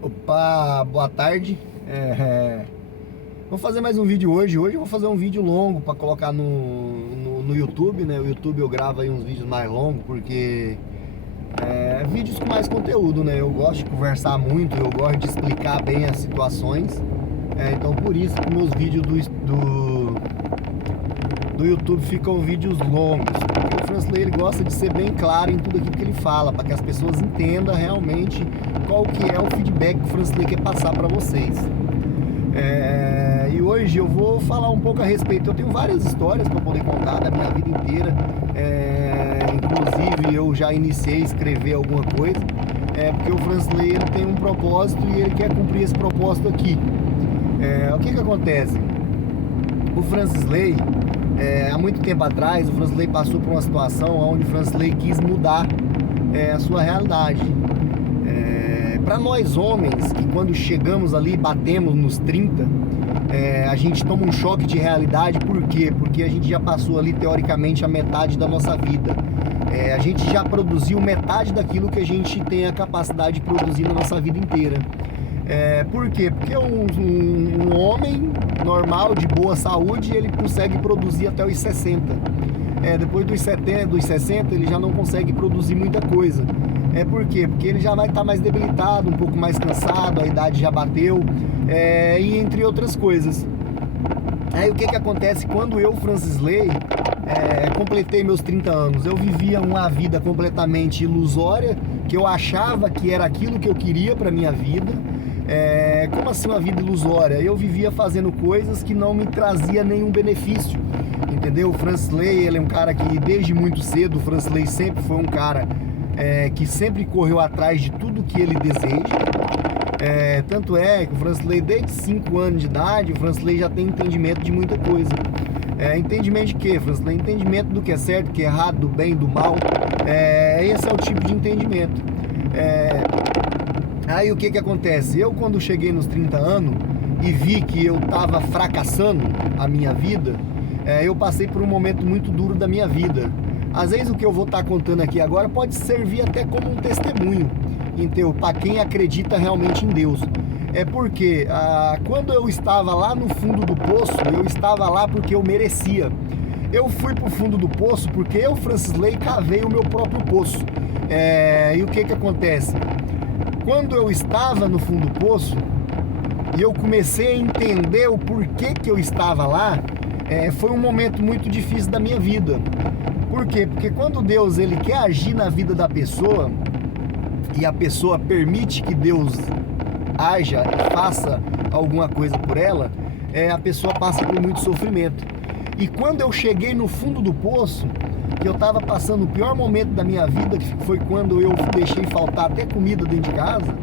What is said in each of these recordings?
Opa, boa tarde. Vou fazer mais um vídeo hoje. Hoje eu vou fazer um vídeo longo para colocar no YouTube, né? O YouTube eu gravo aí uns vídeos mais longos porque vídeos com mais conteúdo, né? Eu gosto de conversar muito, eu gosto de explicar bem as situações. Então por isso que meus vídeos do YouTube ficam vídeos longos. Porque o Fransley ele gosta de ser bem claro em tudo aquilo que ele fala, para que as pessoas entendam realmente qual que é o feedback que o Fransley quer passar para vocês. E hoje eu vou falar um pouco a respeito. Eu tenho várias histórias para poder contar da minha vida inteira. Inclusive eu já iniciei a escrever alguma coisa, porque o Fransley ele tem um propósito e ele quer cumprir esse propósito aqui. O que acontece? O Fransley, há muito tempo atrás, o Fransley passou por uma situação onde o Fransley quis mudar a sua realidade. Para nós homens, que quando chegamos ali, batemos nos 30, a gente toma um choque de realidade. Por quê? Porque a gente já passou ali, teoricamente, a metade da nossa vida. A gente já produziu metade daquilo que a gente tem a capacidade de produzir na nossa vida inteira. Por quê? Porque um homem normal, de boa saúde, ele consegue produzir até os 60. Depois dos 70, dos 60, ele já não consegue produzir muita coisa. Por quê? Porque ele já vai estar mais debilitado, um pouco mais cansado, a idade já bateu, e entre outras coisas. Aí o que acontece quando eu, Fransley, completei meus 30 anos? Eu vivia uma vida completamente ilusória, que eu achava que era aquilo que eu queria para minha vida. Como assim uma vida ilusória? Eu vivia fazendo coisas que não me trazia nenhum benefício, entendeu? O Fransley, ele é um cara que desde muito cedo, o Fransley sempre foi um cara que sempre correu atrás de tudo que ele deseja. Tanto é que o Fransley, desde 5 anos de idade, o Fransley já tem entendimento de muita coisa. Entendimento de quê, Fransley? Entendimento do que é certo, do que é errado, do bem, do mal. Esse é o tipo de entendimento. Aí o que acontece? Eu, quando cheguei nos 30 anos e vi que eu estava fracassando a minha vida, eu passei por um momento muito duro da minha vida. Às vezes o que eu vou estar contando aqui agora pode servir até como um testemunho, entendeu? Para quem acredita realmente em Deus. Porque quando eu estava lá no fundo do poço, eu estava lá porque eu merecia. Eu fui para o fundo do poço porque eu, Fransley, cavei o meu próprio poço. E o que acontece? Quando eu estava no fundo do poço e eu comecei a entender o porquê que eu estava lá, foi um momento muito difícil da minha vida. Por quê? Porque quando Deus ele quer agir na vida da pessoa e a pessoa permite que Deus haja e faça alguma coisa por ela, a pessoa passa por muito sofrimento. E quando eu cheguei no fundo do poço, que eu estava passando o pior momento da minha vida, que foi quando eu deixei faltar até comida dentro de casa,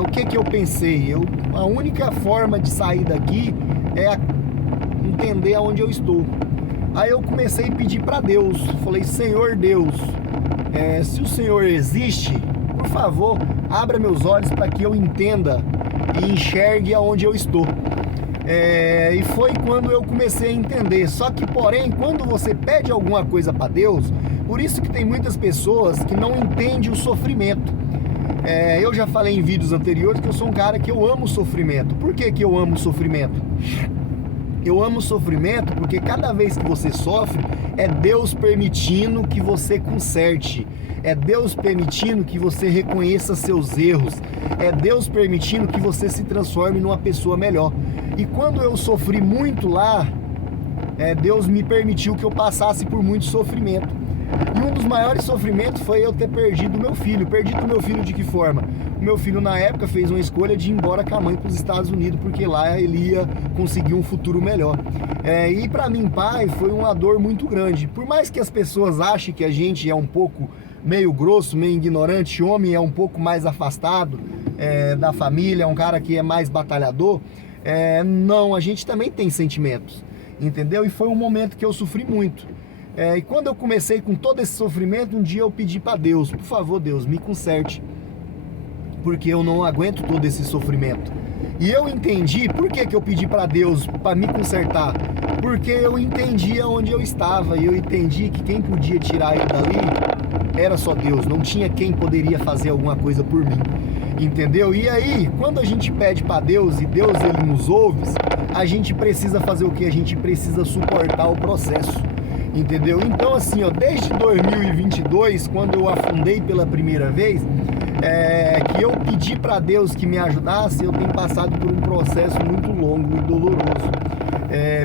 o que eu pensei? A única forma de sair daqui é entender aonde eu estou. Aí eu comecei a pedir para Deus, falei: Senhor Deus, se o Senhor existe, por favor, abra meus olhos para que eu entenda e enxergue aonde eu estou. E foi quando eu comecei a entender. Só que, porém, quando você pede alguma coisa para Deus, por isso que tem muitas pessoas que não entendem o sofrimento. Eu já falei em vídeos anteriores que eu sou um cara que eu amo o sofrimento. Por que eu amo o sofrimento? Eu amo o sofrimento porque cada vez que você sofre, é Deus permitindo que você conserte. É Deus permitindo que você reconheça seus erros. É Deus permitindo que você se transforme numa pessoa melhor. E quando eu sofri muito lá, Deus me permitiu que eu passasse por muito sofrimento. E um dos maiores sofrimentos foi eu ter perdido o meu filho. Perdido o meu filho de que forma? O meu filho, na época, fez uma escolha de ir embora com a mãe para os Estados Unidos, porque lá ele ia conseguir um futuro melhor. E para mim, pai, foi uma dor muito grande. Por mais que as pessoas achem que a gente é um pouco meio grosso, meio ignorante, homem é um pouco mais afastado da família, é um cara que é mais batalhador, não, a gente também tem sentimentos, entendeu? E foi um momento que eu sofri muito. E quando eu comecei com todo esse sofrimento, um dia eu pedi para Deus: por favor, Deus, me conserte. porque eu não aguento todo esse sofrimento. E eu entendi por que eu pedi para Deus para me consertar, porque eu entendi onde eu estava e eu entendi que quem podia tirar ele dali era só Deus, não tinha quem poderia fazer alguma coisa por mim, entendeu? E aí, quando a gente pede para Deus e Deus ele nos ouve, a gente precisa fazer o que? A gente precisa suportar o processo, entendeu? Então assim, ó, desde 2022, quando eu afundei pela primeira vez, que eu pedi para Deus que me ajudasse, eu tenho passado por um processo muito longo e doloroso.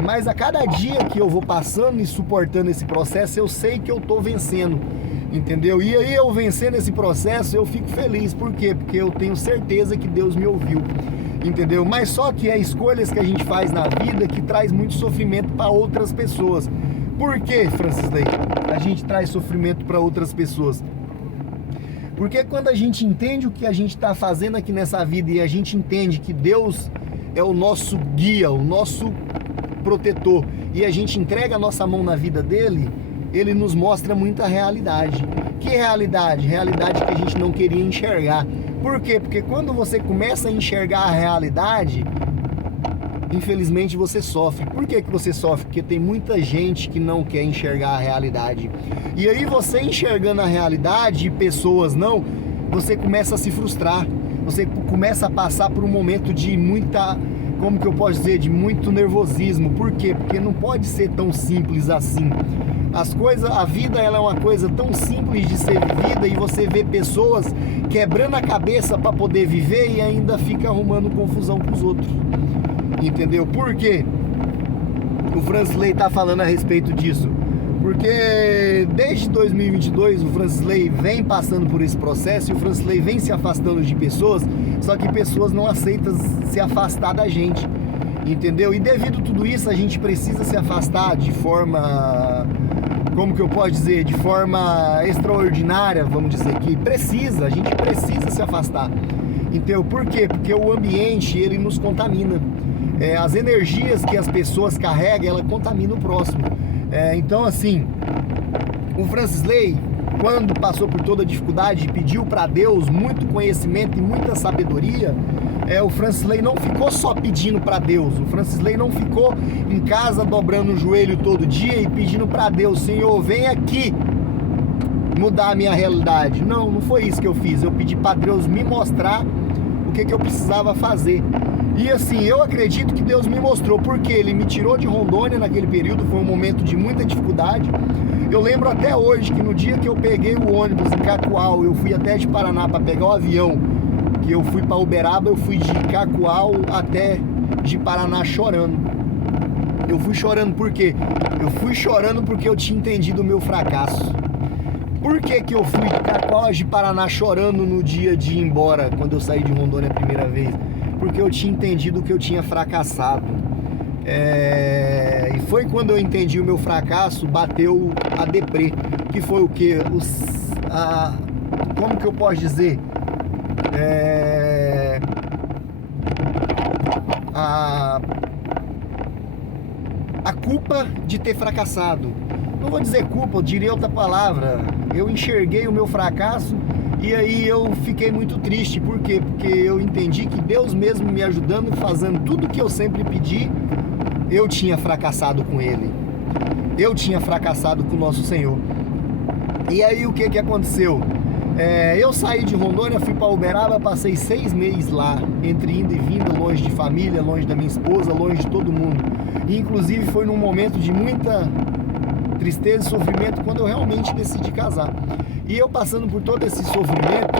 Mas a cada dia que eu vou passando e suportando esse processo, eu sei que eu tô vencendo, entendeu? E aí eu vencendo esse processo, eu fico feliz. Por quê? Porque eu tenho certeza que Deus me ouviu, entendeu? Mas só que é escolhas que a gente faz na vida que traz muito sofrimento para outras pessoas. Por que, Francisley, a gente traz sofrimento para outras pessoas? Porque quando a gente entende o que a gente está fazendo aqui nessa vida e a gente entende que Deus é o nosso guia, o nosso protetor, e a gente entrega a nossa mão na vida dele, ele nos mostra muita realidade. Que realidade? Realidade que a gente não queria enxergar. Por quê? Porque quando você começa a enxergar a realidade, infelizmente você sofre. Por que você sofre? Porque tem muita gente que não quer enxergar a realidade. E aí você enxergando a realidade e pessoas não, você começa a se frustrar. Você começa a passar por um momento de muita, como que eu posso dizer, de muito nervosismo. Por quê? Porque não pode ser tão simples assim. As coisas, a vida ela é uma coisa tão simples de ser vivida e você vê pessoas quebrando a cabeça para poder viver e ainda fica arrumando confusão com os outros. Entendeu? Por quê? O Francisley está falando a respeito disso. Porque desde 2022 o Francisley vem passando por esse processo e o Francisley vem se afastando de pessoas, só que pessoas não aceitam se afastar da gente, entendeu? E devido a tudo isso a gente precisa se afastar de forma, como que eu posso dizer, de forma extraordinária, vamos dizer que a gente precisa se afastar, entendeu? Por quê? Porque o ambiente ele nos contamina. As energias que as pessoas carregam, ela contamina o próximo. Então assim, o Francisley, quando passou por toda a dificuldade, pediu para Deus muito conhecimento e muita sabedoria. O Francisley não ficou só pedindo para Deus, o Francisley não ficou em casa dobrando o joelho todo dia e pedindo para Deus, Senhor, vem aqui mudar a minha realidade. Não foi isso que eu fiz. Eu pedi para Deus me mostrar o que eu precisava fazer. E assim, eu acredito que Deus me mostrou, porque Ele me tirou de Rondônia naquele período, foi um momento de muita dificuldade. Eu lembro até hoje que no dia que eu peguei o ônibus em Cacoal, eu fui até de Paraná para pegar o avião, que eu fui para Uberaba, eu fui de Cacoal até de Paraná chorando. Eu fui chorando por quê? Eu fui chorando porque eu tinha entendido o meu fracasso. Por que eu fui de Cacoal de Paraná chorando no dia de ir embora, quando eu saí de Rondônia a primeira vez? Porque eu tinha entendido que eu tinha fracassado. E foi quando eu entendi o meu fracasso, bateu a deprê. Que foi o quê? Como que eu posso dizer? A culpa de ter fracassado. Não vou dizer culpa, eu diria outra palavra. Eu enxerguei o meu fracasso e aí eu fiquei muito triste. Por quê? Porque eu entendi que Deus mesmo me ajudando, fazendo tudo que eu sempre pedi, eu tinha fracassado com Ele. Eu tinha fracassado com o nosso Senhor. E aí o que aconteceu? Eu saí de Rondônia, fui para Uberaba, passei 6 meses lá, entre indo e vindo, longe de família, longe da minha esposa, longe de todo mundo. E inclusive foi num momento de muita tristeza e sofrimento quando eu realmente decidi casar. E eu passando por todo esse sofrimento,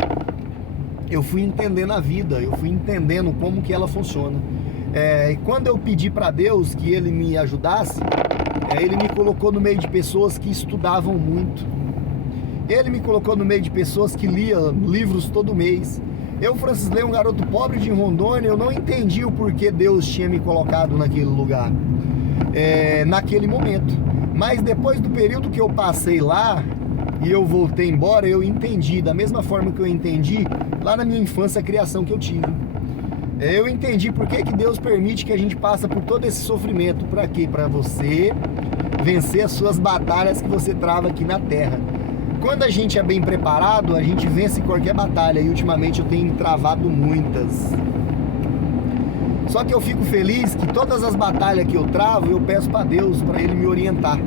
eu fui entendendo a vida, eu fui entendendo como que ela funciona. E quando eu pedi para Deus que Ele me ajudasse, Ele me colocou no meio de pessoas que estudavam muito. Ele me colocou no meio de pessoas que liam livros todo mês. Eu, Francisley, um garoto pobre de Rondônia, eu não entendi o porquê Deus tinha me colocado naquele lugar, naquele momento. Mas depois do período que eu passei lá e eu voltei embora, eu entendi, da mesma forma que eu entendi lá na minha infância a criação que eu tive. Eu entendi por que Deus permite que a gente passe por todo esse sofrimento. Para quê? Para você vencer as suas batalhas que você trava aqui na terra. quando a gente é bem preparado, a gente vence qualquer batalha. E ultimamente eu tenho travado muitas. Só que eu fico feliz que todas as batalhas que eu travo, eu peço para Deus, para Ele me orientar.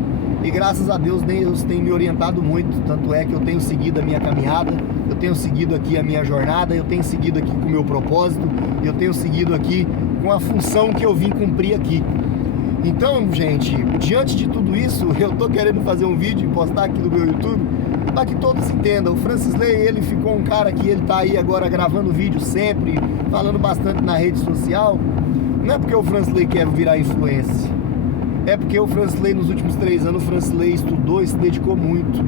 E graças a Deus, Deus tem me orientado muito. Tanto é que eu tenho seguido a minha caminhada, eu tenho seguido aqui a minha jornada, eu tenho seguido aqui com o meu propósito, eu tenho seguido aqui com a função que eu vim cumprir aqui. Então, gente, diante de tudo isso, eu tô querendo fazer um vídeo e postar aqui no meu YouTube para que todos entendam. O Francisley, ele ficou um cara que ele tá aí agora gravando vídeo sempre, falando bastante na rede social. Não é porque o Francisley quer virar influência, é porque o Francisley nos últimos 3 anos, o Francisley estudou e se dedicou muito.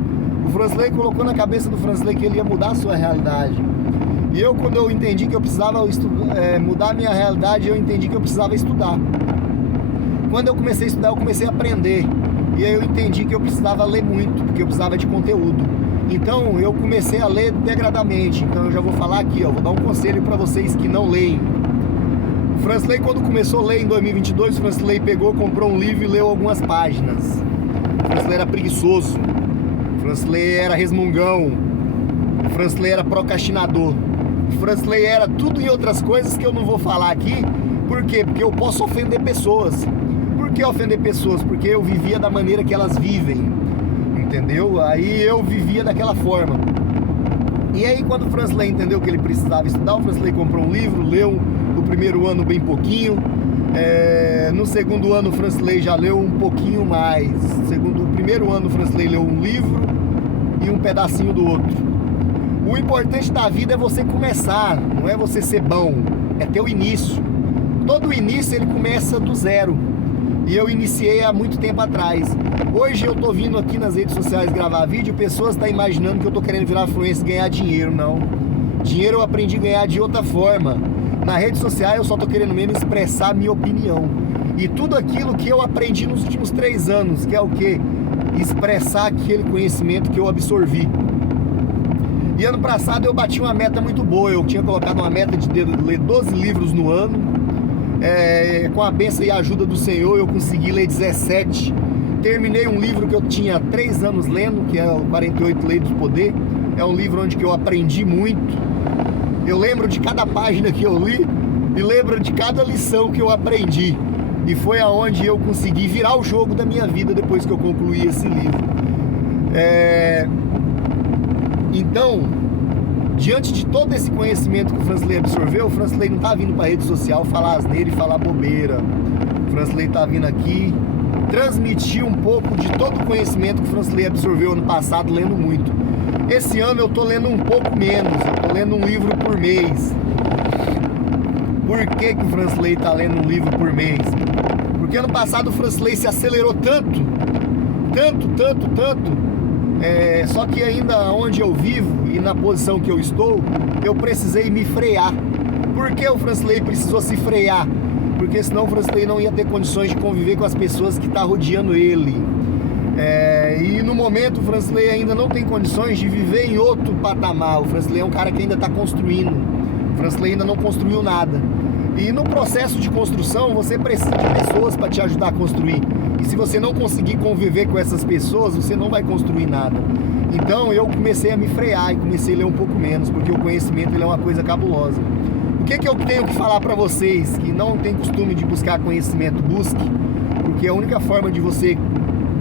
O Francisley colocou na cabeça do Francisley que ele ia mudar a sua realidade. E eu, quando eu entendi que eu precisava mudar a minha realidade, eu entendi que eu precisava estudar. Quando eu comecei a estudar, eu comecei a aprender. E aí eu entendi que eu precisava ler muito, porque eu precisava de conteúdo. Então eu comecei a ler degradamente. Então eu já vou falar aqui, ó, vou dar um conselho para vocês que não leem. O Francisley, quando começou a ler em 2022, o Francisley pegou, comprou um livro e leu algumas páginas. O Francisley era preguiçoso. O Francisley era resmungão. O Francisley era procrastinador. O Francisley era tudo e outras coisas que eu não vou falar aqui. Por quê? Porque eu posso ofender pessoas. Por que ofender pessoas? Porque eu vivia da maneira que elas vivem, entendeu? Aí eu vivia daquela forma. E aí quando o Francisley entendeu que ele precisava estudar, o Francisley comprou um livro, leu no primeiro ano bem pouquinho. No segundo ano o Francisley já leu um pouquinho mais. No primeiro ano o Francisley leu um livro e um pedacinho do outro. O importante da vida é você começar, não é você ser bom, é ter o início. Todo início ele começa do zero. E eu iniciei há muito tempo atrás. Hoje eu tô vindo aqui nas redes sociais gravar vídeo, pessoas estão imaginando que eu tô querendo virar influencer e ganhar dinheiro. Não. Dinheiro eu aprendi a ganhar de outra forma. Na rede social eu só tô querendo mesmo expressar a minha opinião. E tudo aquilo que eu aprendi nos últimos 3 anos, que é o quê? Expressar aquele conhecimento que eu absorvi. E ano passado eu bati uma meta muito boa. Eu tinha colocado uma meta de ler 12 livros no ano. Com a bênção e a ajuda do Senhor eu consegui ler 17. Terminei um livro que eu tinha 3 anos lendo, que é o 48 Leis do Poder. É um livro onde que eu aprendi muito. Eu lembro de cada página que eu li e lembro de cada lição que eu aprendi. E foi aonde eu consegui virar o jogo da minha vida depois que eu concluí esse livro. Então, diante de todo esse conhecimento que o Francisley absorveu, o Francisley não está vindo para a rede social falar asneira e falar bobeira. O Francisley está vindo aqui transmitir um pouco de todo o conhecimento que o Francisley absorveu ano passado, lendo muito. Esse ano eu estou lendo um pouco menos, eu estou lendo um livro por mês. Por que o Francisley está lendo um livro por mês? Porque ano passado o Francisley se acelerou tanto, só que ainda onde eu vivo e na posição que eu estou, eu precisei me frear. Por que o Francisley precisou se frear? Porque senão o Francisley não ia ter condições de conviver com as pessoas que estão rodeando ele. E no momento o Francisley ainda não tem condições de viver em outro patamar. O Francisley é um cara que ainda está construindo. O Francisley ainda não construiu nada. E no processo de construção você precisa de pessoas para te ajudar a construir. E se você não conseguir conviver com essas pessoas, você não vai construir nada. Então eu comecei a me frear e comecei a ler um pouco menos, porque o conhecimento ele é uma coisa cabulosa. O que eu tenho que falar para vocês que não tem costume de buscar conhecimento? Busque, porque a única forma de você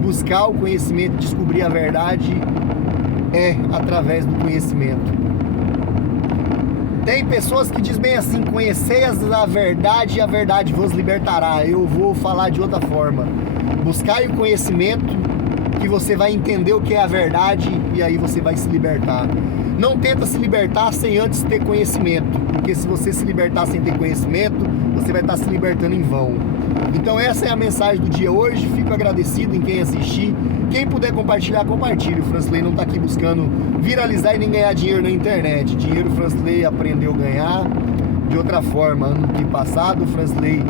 buscar o conhecimento, descobrir a verdade, é através do conhecimento. Tem pessoas que dizem bem assim: conheceis a verdade e a verdade vos libertará. Eu vou falar de outra forma. Buscai o conhecimento, que você vai entender o que é a verdade, e aí você vai se libertar. Não tenta se libertar sem antes ter conhecimento, porque se você se libertar sem ter conhecimento, você vai estar se libertando em vão. Então essa é a mensagem do dia hoje. Fico agradecido em quem assistir. Quem puder compartilhar, compartilhe. O Francisley não está aqui buscando viralizar e nem ganhar dinheiro na internet. Dinheiro o Francisley aprendeu a ganhar de outra forma. Ano passado o Francisley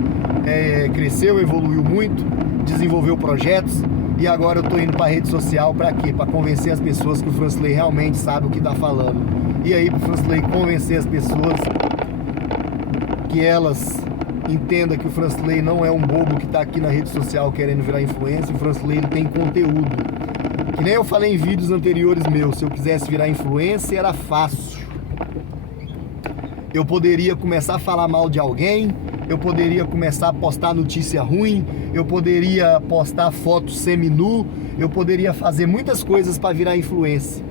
cresceu, evoluiu muito, desenvolveu projetos. E agora eu estou indo para a rede social para quê? Para convencer as pessoas que o Francisley realmente sabe o que está falando. E aí para o Francisley convencer as pessoas que elas entendam que o Francisley não é um bobo que está aqui na rede social querendo virar influencer. O Francisley ele tem conteúdo. Que nem eu falei em vídeos anteriores meus, se eu quisesse virar influencer era fácil. Eu poderia começar a falar mal de alguém, eu poderia começar a postar notícia ruim, eu poderia postar foto semi-nu, eu poderia fazer muitas coisas para virar influencer.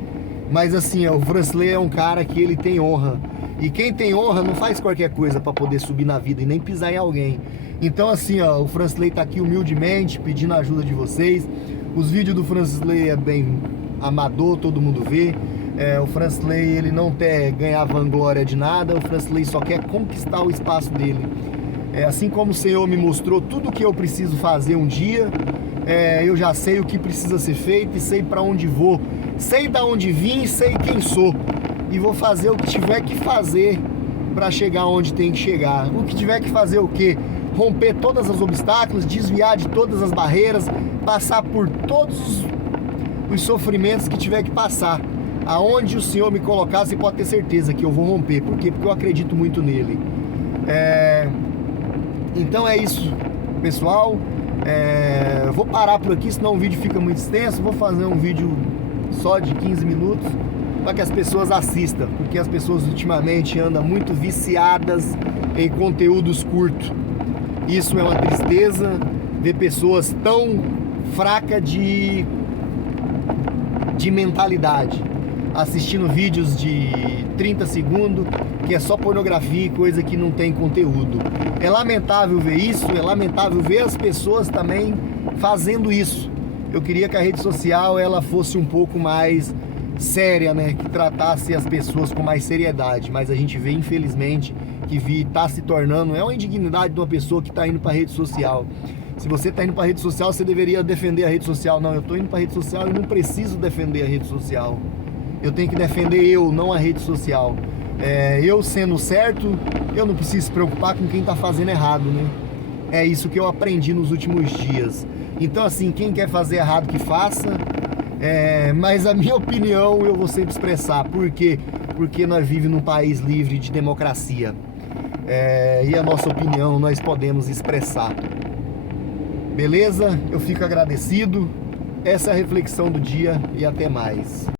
Mas assim, o Fransley é um cara que ele tem honra. E quem tem honra não faz qualquer coisa para poder subir na vida e nem pisar em alguém. Então assim, ó, o Fransley tá aqui humildemente pedindo a ajuda de vocês. Os vídeos do Fransley é bem amador, todo mundo vê. O Fransley, ele não quer ganhar vanglória de nada, o Fransley só quer conquistar o espaço dele. Assim como o Senhor me mostrou tudo o que eu preciso fazer um dia, eu já sei o que precisa ser feito e sei para onde vou. Sei de onde vim e sei quem sou. E vou fazer o que tiver que fazer para chegar onde tem que chegar. O que tiver que fazer o quê? Romper todos os obstáculos, desviar de todas as barreiras, passar por todos os sofrimentos que tiver que passar. Aonde o Senhor me colocar, você pode ter certeza que eu vou romper. Por quê? Porque eu acredito muito nele. Então é isso, pessoal. Vou parar por aqui, senão o vídeo fica muito extenso. Vou fazer um vídeo só de 15 minutos para que as pessoas assistam, porque as pessoas ultimamente andam muito viciadas em conteúdos curtos. Isso é uma tristeza, ver pessoas tão fracas de mentalidade, assistindo vídeos de 30 segundos, que é só pornografia e coisa que não tem conteúdo. É lamentável ver isso, é lamentável ver as pessoas também fazendo isso. Eu queria que a rede social ela fosse um pouco mais séria, né? Que tratasse as pessoas com mais seriedade, mas a gente vê, infelizmente, que tá se tornando, é uma indignidade de uma pessoa que está indo para a rede social. Se você está indo para a rede social, você deveria defender a rede social. Não, eu estou indo para a rede social e não preciso defender a rede social. Eu tenho que defender eu, não a rede social. Eu sendo certo, eu não preciso se preocupar com quem está fazendo errado, né? É isso que eu aprendi nos últimos dias. Então assim, quem quer fazer errado que faça, mas a minha opinião eu vou sempre expressar. Por quê? Porque nós vivemos num país livre de democracia. E a nossa opinião nós podemos expressar. Beleza? Eu fico agradecido. Essa é a reflexão do dia e até mais.